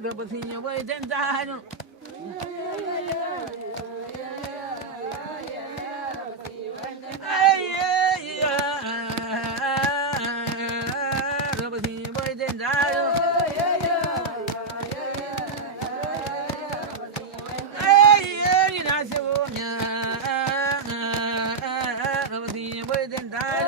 Robotinho vai tentar. Robotinho vai tentar. Robotinho vai tentar.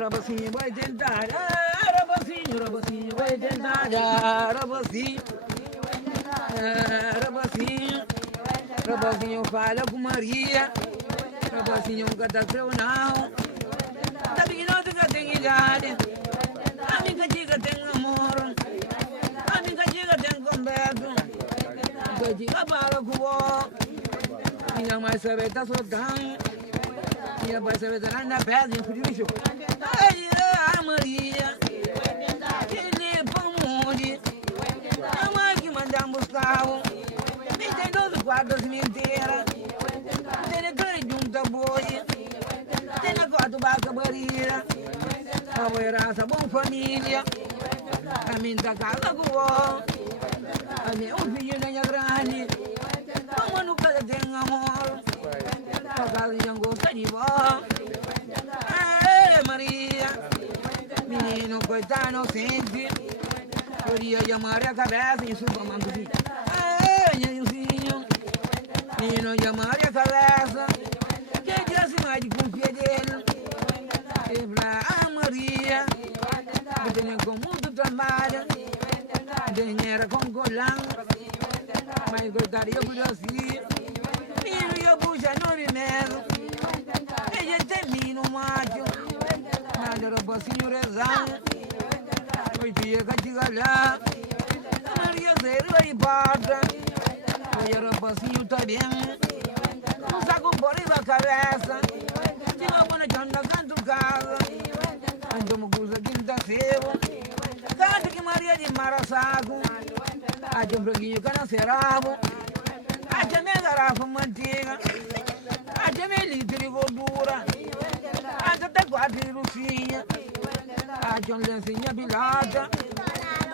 Robocinho vai tentar, Robocinho vai tentar, Robocinho fala com Maria, Robocinho nunca tá creu não, tá pedindo que tem idade, a minha diga tem amor, a minha diga tem converso, a diga fala com o minha mãe sabe tá soltando, minha mãe sabe tá na pedra em frio. Ai, Maria, ele pomone, a mãe que mandamos carro, me tem 12 quartos mentira, tem três de um taboia, tem 4 vacas barriga, a herança bom família, a minha casa com a minha filho na minha grande, como nunca tem amor, a casa já gosta de vó. Maria, menino coitado inocente, podia chamar a cabeça em sua manduzinha. Nhenhozinho, menino chamar a cabeça, que dia se mais de confia dele. E pra Maria, que tem com muito trabalho, dinheiro com colão, mas coitado eu podia assim, menino eu puxa no remédio, ele tem menino macho. Robocinho rezando, foi dia que chega lá, Maria zero aí bota, o Robocinho tá bem, um saco por aí da cabeça, tinha uma janda canto casa, andamos com a quinta cedo, tanto que Maria de Marasaco, a de um freguinho que não serava, a de minha garrafa manteiga, a de minha litro de gordura, a de até 4 lucinha, a de um lencinha pilada,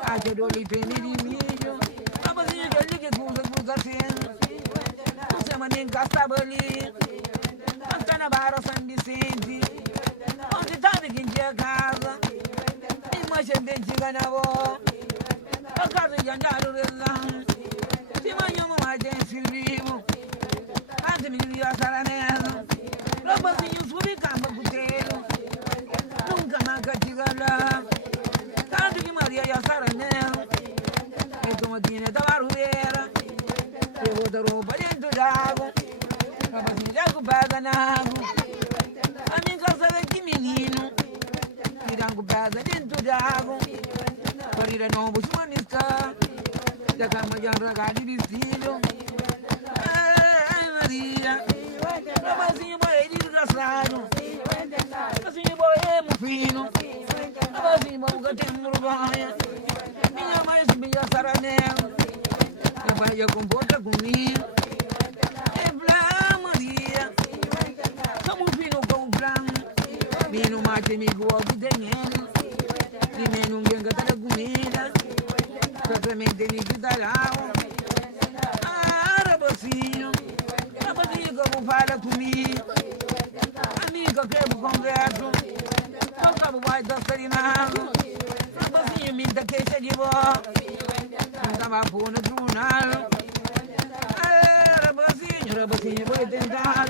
a de 2 litros de milho, a vasilha que ele que usa assim, você manda em Castabali, a Canavara São Vicente, onde tá de quem tinha casa, e mais bem chega na avó, a casa de andar o rezão, se manhã mais tem vivo, a de menino a saranela, Robocinho subi campo puteiro, nunca mais chega lá, tanto que Maria e a saranela, e como tinha da barulheira, eu vou dar roupa dentro d'água, Robocinho já culpada na água, a minha casa é de menino, tiram culpada dentro d'água, para ir a novo suanistar, já cama já regado de vestido, ai Maria, Robocinho vai desgraçado, Robocinho vai fino, Robocinho vai tem vergonha, minha mãe se me saranel, minha mãe já comporta comigo, é pra Maria, somos fino com branco, menino mate me gosta de dinheiro, menino venga da comida, praticamente me quita lá, Robocinho, Robocinho como fala comigo, amigo que eu converso, não cabo vai dançarinado, Robocinho me dá queixa de vó, não tava por no tribunal, Robocinho vai tentar,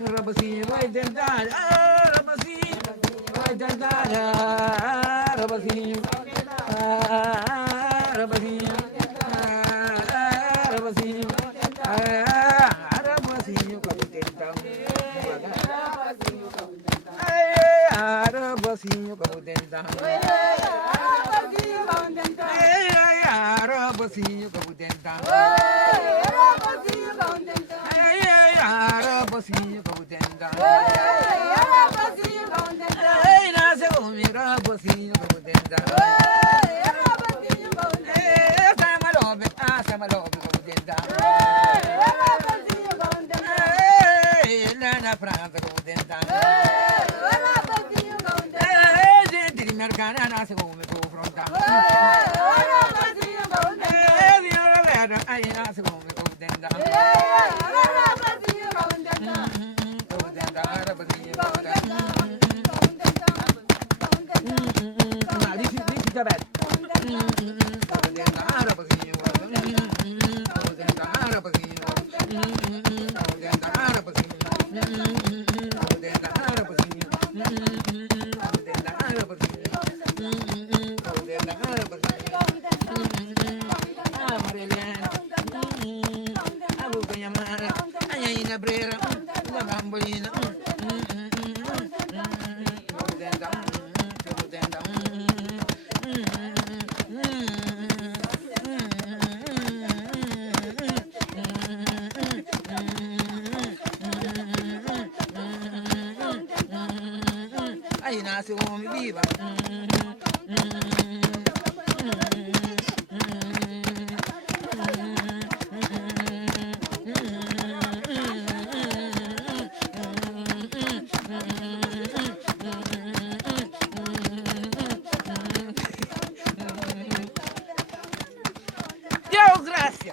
Robocinho vai tentar, Robocinho vai tentar, Robocinho, Robocinho, Robocinho, Robocinho como tentar, Robocinho como tentar, Robocinho como tentar, Robocinho como tentar, ei, nasceu o Robocinho como tentar, essa nasce come confronta. Ai nasce come contenta. Contenta, Ai nasce come viva. Deus graça.